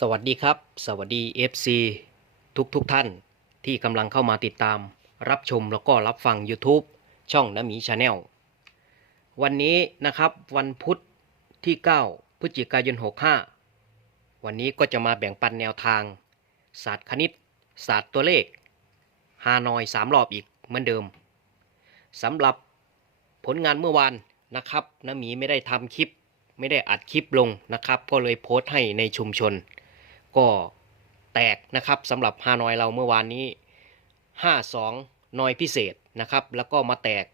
สวัสดีครับ สวัสดี FC ทุกทุกท่านที่กำลังเข้ามาติดตาม รับชมแล้วก็รับฟัง YouTube ช่องน้ำมีชาแนลวันนี้นะครับวันพุธที่ 9พฤศจิกายน 65 วันนี้ก็จะมาแบ่งปันแนวทาง ศาสตร์คณิต ศาสตร์ตัวเลขฮานอย3รอบอีกเหมือนเดิมสำหรับผลงานเมื่อวานนะครับน้ำมีไม่ได้ทำคลิปไม่ได้อัดคลิปลงนะครับ ก็เลยโพสต์ให้ในชุมชน ก็แตกนะครับสำหรับฮานอยเราเมื่อวานนี้ 52 นอยพิเศษนะครับ แล้วก็มาแตก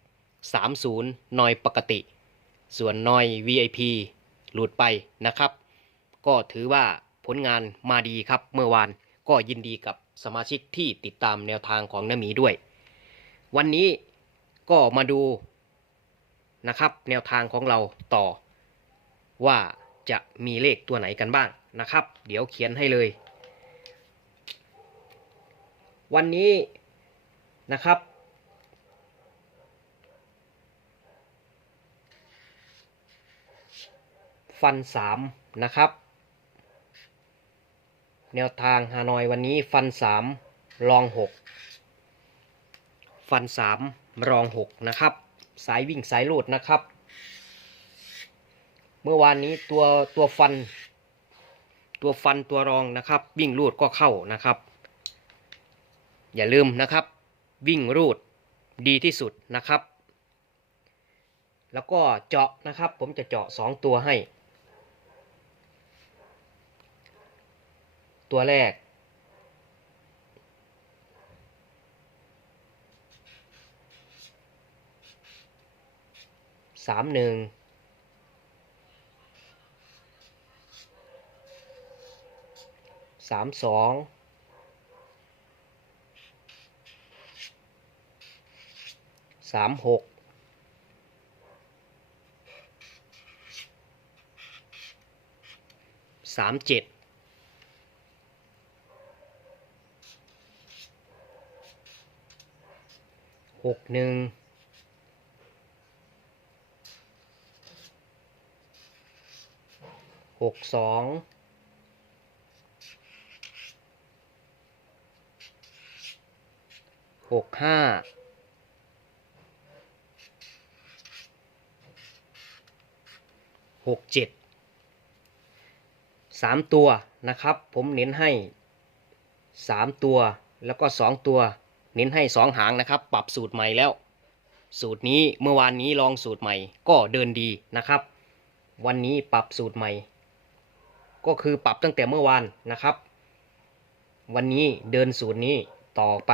30 นอยปกติ ส่วนนอย VIP หลุดไปนะครับ ก็ถือว่าผลงานมาดีครับเมื่อวานก็ยินดีกับสมาชิกที่ติดตามแนวทางของน้าหมีด้วย วันนี้ก็มาดูนะครับ แนวทางของเราต่อ ว่าจะมีเลขตัวไหนกันบ้าง นะครับ เดี๋ยวเขียนให้เลย วันนี้นะครับ ฟันสามนะครับ แนวทางฮานอยวันนี้ฟันสามรองหกฟันสามรองหกนะครับ สายวิ่งสายลูดนะครับ เมื่อวานนี้ตัวตัวฟัน ตัวฟันตัวรองนะครับ วิ่งรูดก็เข้านะครับ อย่าลืมนะครับ วิ่งรูดดีที่สุดนะครับ แล้วก็เจาะนะครับ ผมจะเจาะสองตัวให้ ตัวแรก สามหนึ่ง สามสองสามหกสามเจ็ดหกหนึ่งหกสอง หกห้าหกเจ็ดสามตัวนะครับ ผมเน้นให้สามตัวแล้วก็สองตัว เน้นให้สองหางนะครับ ปรับสูตรใหม่แล้ว สูตรนี้เมื่อวานนี้ลองสูตรใหม่ ก็เดินดีนะครับ วันนี้ปรับสูตรใหม่ ก็คือปรับตั้งแต่เมื่อวานนะครับ วันนี้เดินสูตรนี้ต่อไป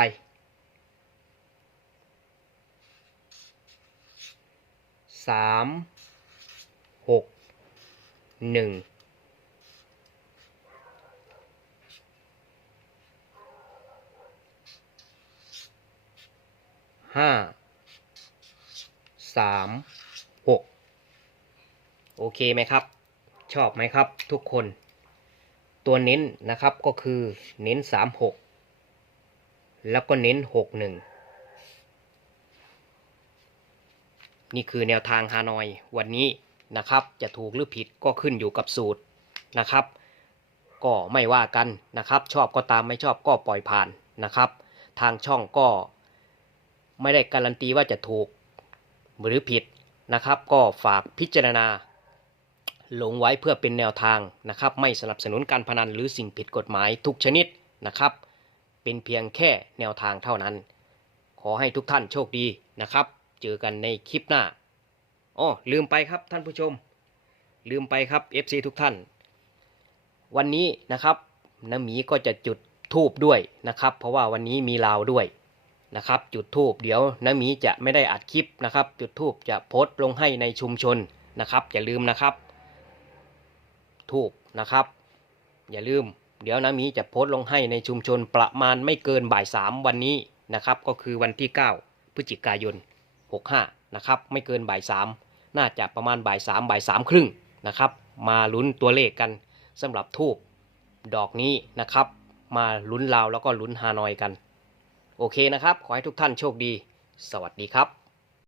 สามหกหนึ่งห้าสามหกโอเคไหมครับ ชอบไหมครับทุกคน ตัวเน้นนะครับก็คือเน้นสามหกแล้วก็เน้นหกหนึ่ง นี่คือแนวทางฮานอยวันนี้นะครับ จะถูกหรือผิดก็ขึ้นอยู่กับสูตรนะครับ ก็ไม่ว่ากันนะครับ ชอบก็ตามไม่ชอบก็ปล่อยผ่านนะครับ ทางช่องก็ ไม่ได้การันตีว่าจะถูกหรือผิดนะครับ ก็ฝากพิจารณาลงไว้เพื่อเป็นแนวทางนะครับ ไม่สนับสนุนการพนันหรือสิ่งผิดกฎหมายทุกชนิดนะครับ เป็นเพียงแค่แนวทางเท่านั้น ขอให้ทุกท่านโชคดีนะครับ เจอกันในคลิปหน้าอ๋อลืมไปครับท่านผู้ชม ลืมไปครับ FC ทุกท่าน วันนี้นะครับน้าหมีก็จะจุดทูบด้วยนะครับ เพราะว่าวันนี้มีลาวด้วยนะครับ จุดทูบเดี๋ยวน้าหมีจะไม่ได้อัดคลิปนะครับ จุดทูบจะโพสต์ลงให้ในชุมชนนะครับ อย่าลืมนะครับทูบนะครับ อย่าลืม เดี๋ยวน้าหมีจะโพสต์ลงให้ในชุมชนประมาณไม่เกินบ่ายสามวันนี้นะครับ ก็คือวันที่ 9 พฤศจิกายน 65นะครับไม่เกินบ่ายสามน่าจะประมาณบ่ายสามบ่ายสามครึ่งนะครับมาลุ้นตัวเลขกันสำหรับทูบดอกนี้นะครับ มาลุ้นลาวแล้วก็ลุ้นฮานอยกัน โอเคนะครับ ขอให้ทุกท่านโชคดี สวัสดีครับ